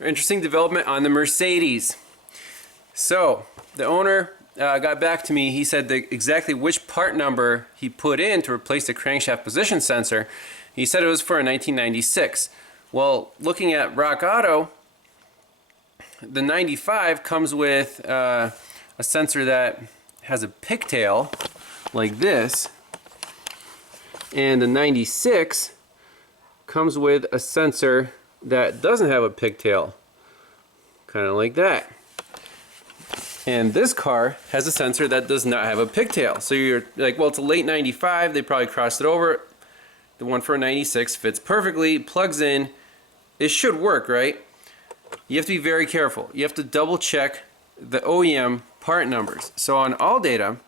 Interesting development on the Mercedes. So the owner got back to me. He said exactly which part number he put in to replace the crankshaft position sensor. He said it was for a 1996. Well, looking at Rock Auto, the 95 comes with a sensor that has a pigtail like this, and the 96 comes with a sensor that doesn't have a pigtail, kind of like that. And this car has a sensor that does not have a pigtail. So you're like, well, it's a late 95, they probably crossed it over. The one for a 96 fits perfectly, plugs in, it should work, right? You have to be very careful. You have to double check the OEM part numbers. So on ALLDATA,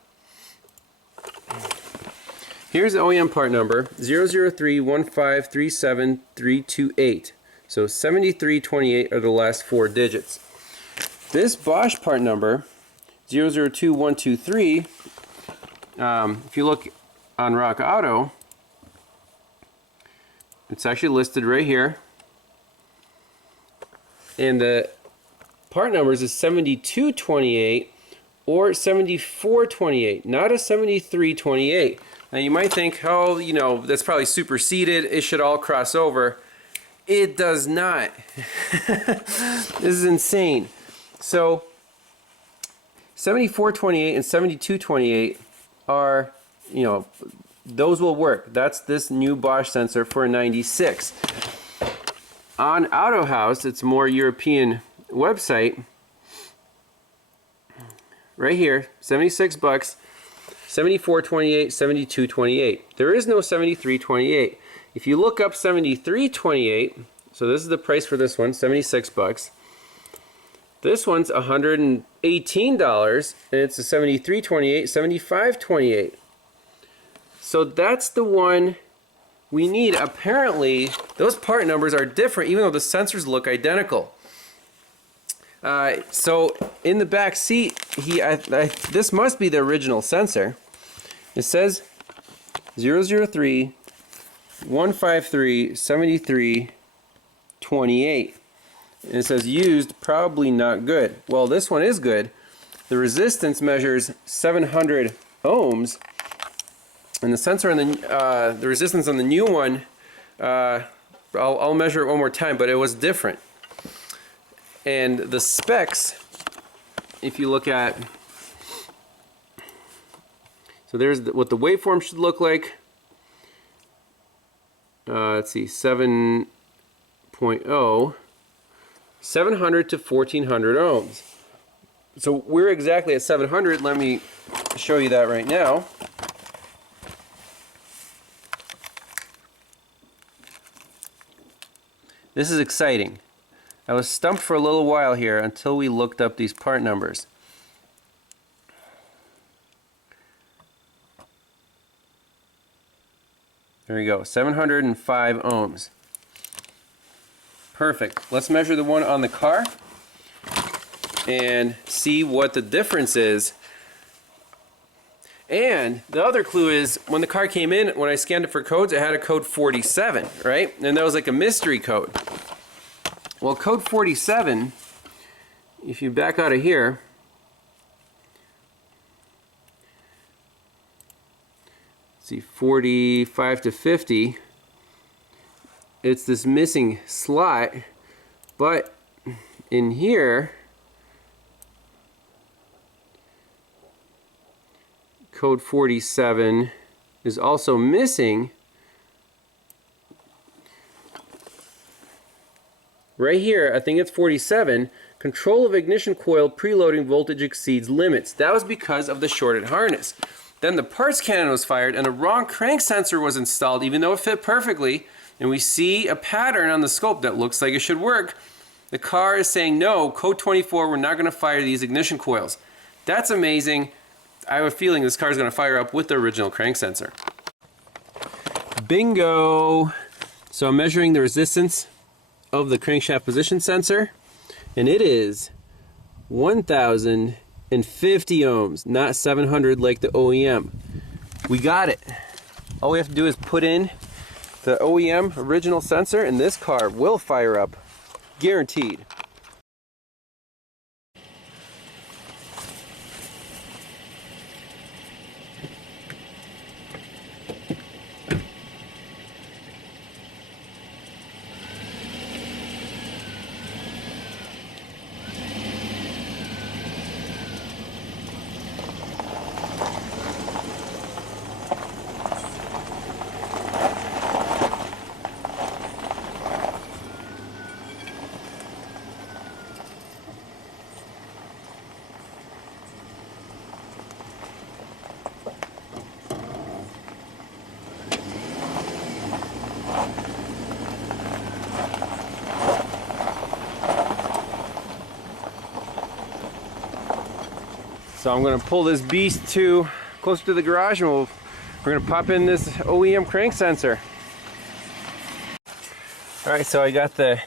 here's the OEM part number, 003153738. So 7328 are the last 4 digits. This Bosch part number, 002123, if you look on Rock Auto, it's actually listed right here. And the part numbers is 7228 or 7428, not a 7328. Now you might think, oh, you know, that's probably superseded, it should all cross over. It does not. This is insane. So 7428 and 7228 are, you know, those will work. That's this new Bosch sensor for a 96. On AutoHouse, it's a more European website. Right here, 76 bucks, 7428, 7228. There is no 7328. If you look up 7328, so this is the price for this one, 76 bucks. This one's $118, and it's a 7328, 7528. So that's the one we need. Apparently, those part numbers are different, even though the sensors look identical. So in the back seat, this must be the original sensor. It says 003 153 73 28. And it says used, probably not good. Well, this one is good. The resistance measures 700 ohms, and the sensor on the resistance on the new one, I'll measure it one more time, but it was different. And the specs, if you look at, so there's what the waveform should look like. Let's see, 7.0, 700 to 1400 ohms. So we're exactly at 700. Let me show you that right now. This is exciting. I was stumped for a little while here until we looked up these part numbers. There we go, 705 ohms. Perfect. Let's measure the one on the car and see what the difference is. And the other clue is, when the car came in, when I scanned it for codes, it had a code 47, right? And that was like a mystery code. Well, code 47, if you back out of here, let's see, 45 to 50, it's this missing slot, but in here, code 47 is also missing. Right here, I think it's 47, control of ignition coil preloading voltage exceeds limits. That was because of the shorted harness. Then the parts cannon was fired and a wrong crank sensor was installed, even though it fit perfectly. And we see a pattern on the scope that looks like it should work. The car is saying, no, code 24, we're not going to fire these ignition coils. That's amazing. I have a feeling this car is going to fire up with the original crank sensor. Bingo! So I'm measuring the resistance of the crankshaft position sensor, and it is 1050 ohms, not 700 like the OEM. We got it. All we have to do is put in the OEM original sensor, and this car will fire up, guaranteed. So I'm going to pull this beast to close to the garage, and we're going to pop in this OEM crank sensor. Alright, so I got the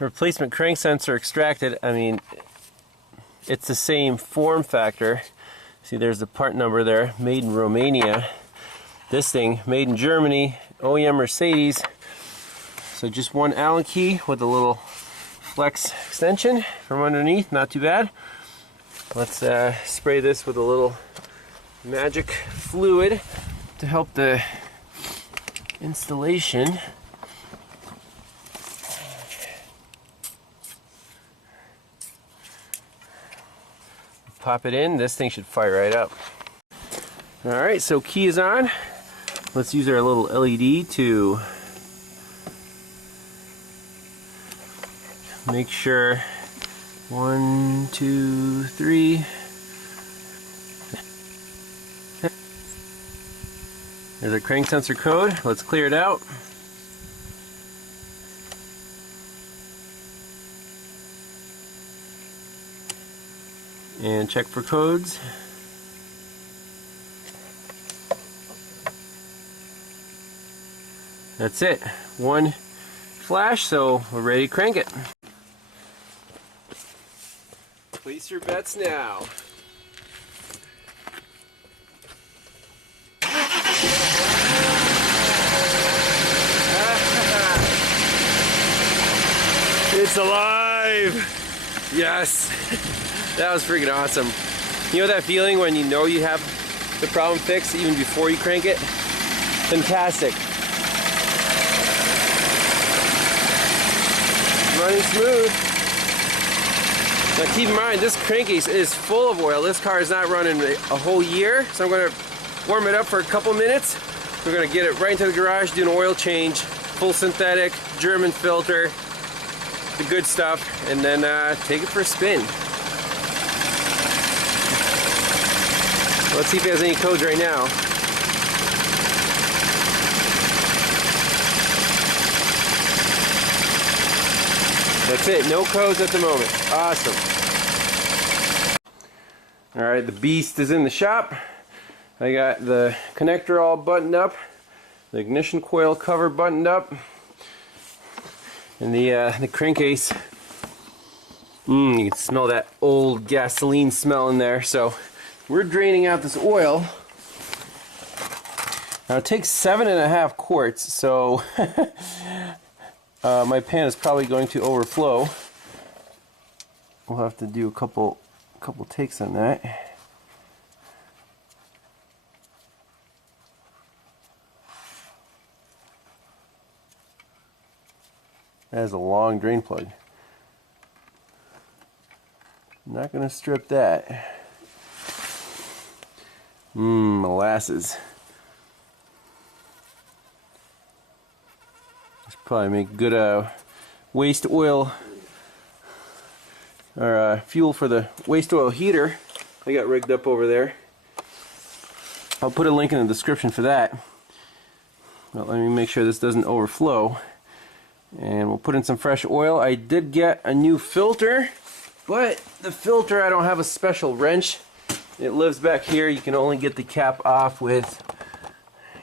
replacement crank sensor extracted. I mean, it's the same form factor. See, there's the part number there, made in Romania. This thing, made in Germany, OEM Mercedes. So just one Allen key with a little flex extension from underneath, not too bad. Let's spray this with a little magic fluid to help the installation. Pop it in, this thing should fire right up. Alright, so key is on. Let's use our little LED to make sure 1, 2, 3. There's our crank sensor code. Let's clear it out. And check for codes. That's it. One flash, so we're ready to crank it. Place your bets now. It's alive! Yes! That was freaking awesome. You know that feeling when you know you have the problem fixed even before you crank it? Fantastic. Running smooth. Now keep in mind, this crankcase is full of oil. This car is not running a whole year, so I'm going to warm it up for a couple minutes. We're going to get it right into the garage, do an oil change, full synthetic, German filter, the good stuff, and then take it for a spin. Let's see if it has any codes right now. That's it, no codes at the moment. Awesome. Alright, the beast is in the shop. I got the connector all buttoned up, the ignition coil cover buttoned up, and the crankcase. You can smell that old gasoline smell in there. So we're draining out this oil. Now it takes 7.5 quarts, so my pan is probably going to overflow. We'll have to do a couple takes on that. That is a long drain plug. I'm not going to strip that. Molasses. This probably make good waste oil or fuel for the waste oil heater I got rigged up over there. I'll put a link in the description for that. But let me make sure this doesn't overflow. And we'll put in some fresh oil. I did get a new filter, but the filter, I don't have a special wrench. It lives back here. You can only get the cap off with,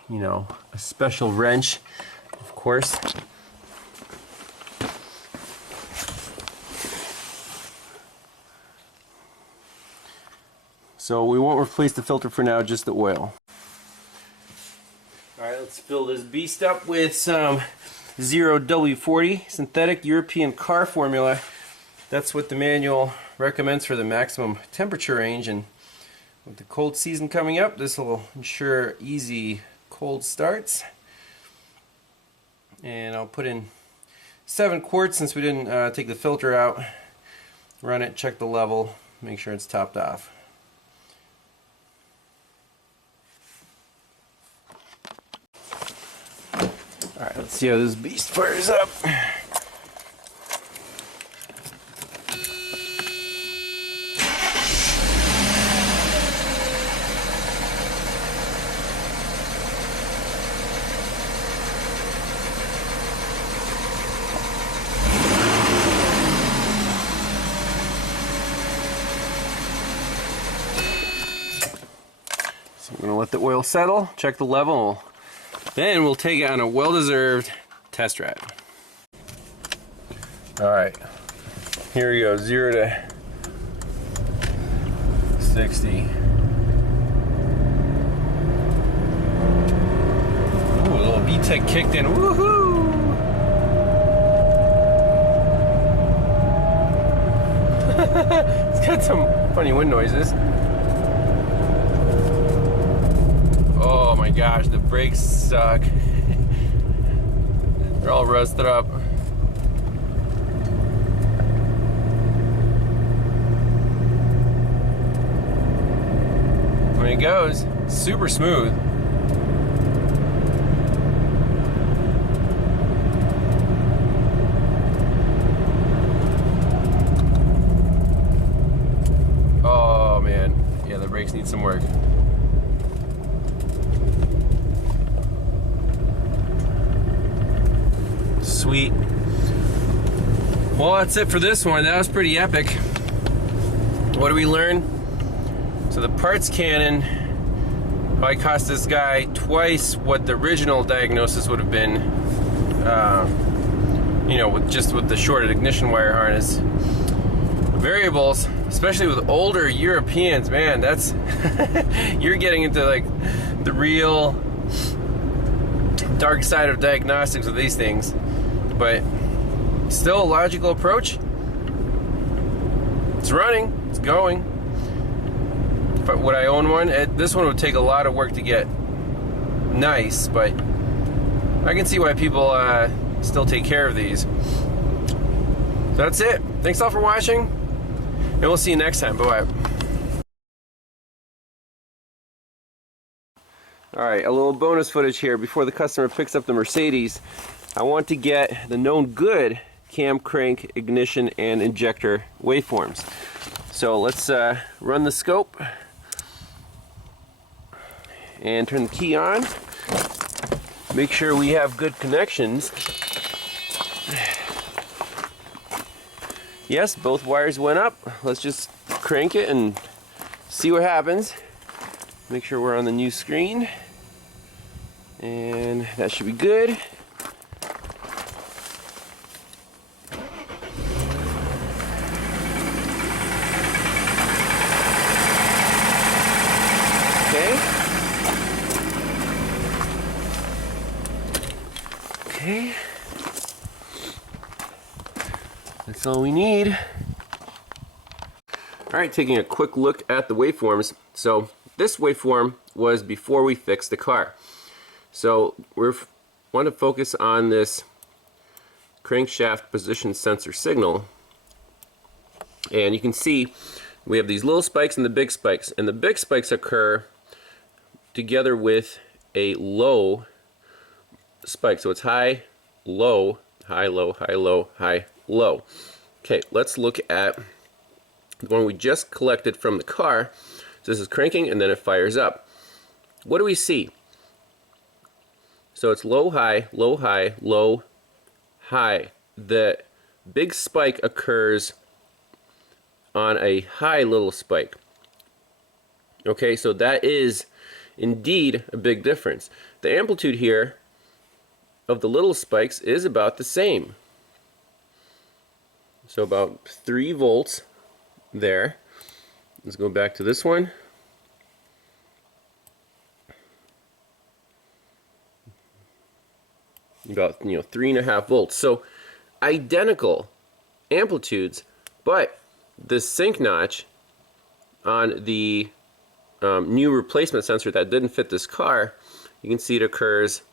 you know, a special wrench, of course. So we won't replace the filter for now, just the oil. Alright, let's fill this beast up with some 0W40 synthetic European car formula. That's what the manual recommends for the maximum temperature range, and with the cold season coming up, this will ensure easy cold starts. And I'll put in 7 quarts since we didn't take the filter out. Run it, check the level, make sure it's topped off. Alright, let's see how this beast fires up. So I'm going to let the oil settle, check the level, then we'll take it on a well-deserved test drive. Alright, here we go, 0 to 60. Ooh, a little VTEC kicked in, woohoo! It's got some funny wind noises. Oh my gosh, the brakes suck. They're all rusted up. When it goes, super smooth. Oh man, yeah, the brakes need some work. Sweet. Well, that's it for this one. That was pretty epic. What do we learn? So the parts cannon probably cost this guy twice what the original diagnosis would have been. You know, with the shorted ignition wire harness. Variables, especially with older Europeans, man, that's you're getting into like the real dark side of diagnostics with these things. But still a logical approach. It's running, it's going. But would I own one? This one would take a lot of work to get nice, but I can see why people still take care of these. So that's it. Thanks all for watching, and we'll see you next time. Bye-bye. Alright, a little bonus footage here before the customer picks up the Mercedes. I want to get the known good cam, crank, ignition, and injector waveforms. So let's run the scope and turn the key on. Make sure we have good connections. Yes, both wires went up. Let's just crank it and see what happens. Make sure we're on the new screen. And that should be good. Okay. That's all we need. Alright, taking a quick look at the waveforms. So this waveform was before we fixed the car. So we want to focus on this crankshaft position sensor signal. And you can see we have these little spikes and the big spikes. And the big spikes occur together with a low spike. So it's high, low, high, low, high, low, high, low. Okay, let's look at the one we just collected from the car. So this is cranking and then it fires up. What do we see? So it's low, high, low, high, low, high. The big spike occurs on a high little spike. Okay, so that is indeed a big difference. The amplitude here of the little spikes is about the same. So about 3 volts there. Let's go back to this one. About 3.5 volts. So identical amplitudes, but the sync notch on the new replacement sensor that didn't fit this car, you can see it occurs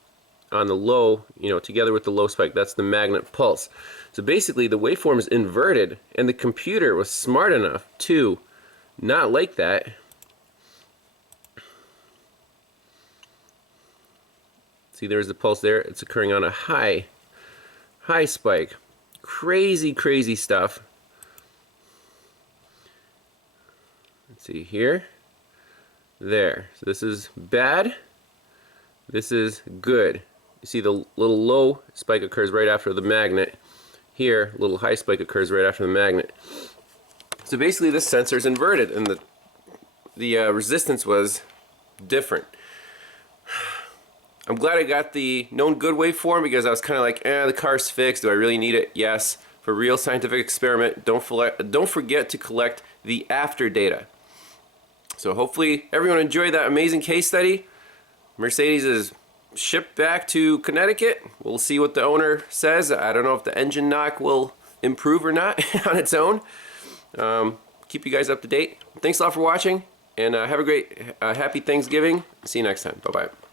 on the low, together with the low spike. That's the magnet pulse. So basically the waveform is inverted, and the computer was smart enough to not like that. See, there's the pulse there. It's occurring on a high spike. Crazy, crazy stuff. Let's see here. There. So this is bad. This is good. You see the little low spike occurs right after the magnet. Here, little high spike occurs right after the magnet. So basically this sensor is inverted, and the resistance was different. I'm glad I got the known good waveform because I was kind of like, the car's fixed. Do I really need it? Yes. For real scientific experiment, don't forget to collect the after data. So hopefully everyone enjoyed that amazing case study. Mercedes is shipped back to Connecticut. We'll see what the owner says. I don't know if the engine knock will improve or not on its own. Keep you guys up to date. Thanks a lot for watching, and have a great, happy Thanksgiving. See you next time. Bye-bye.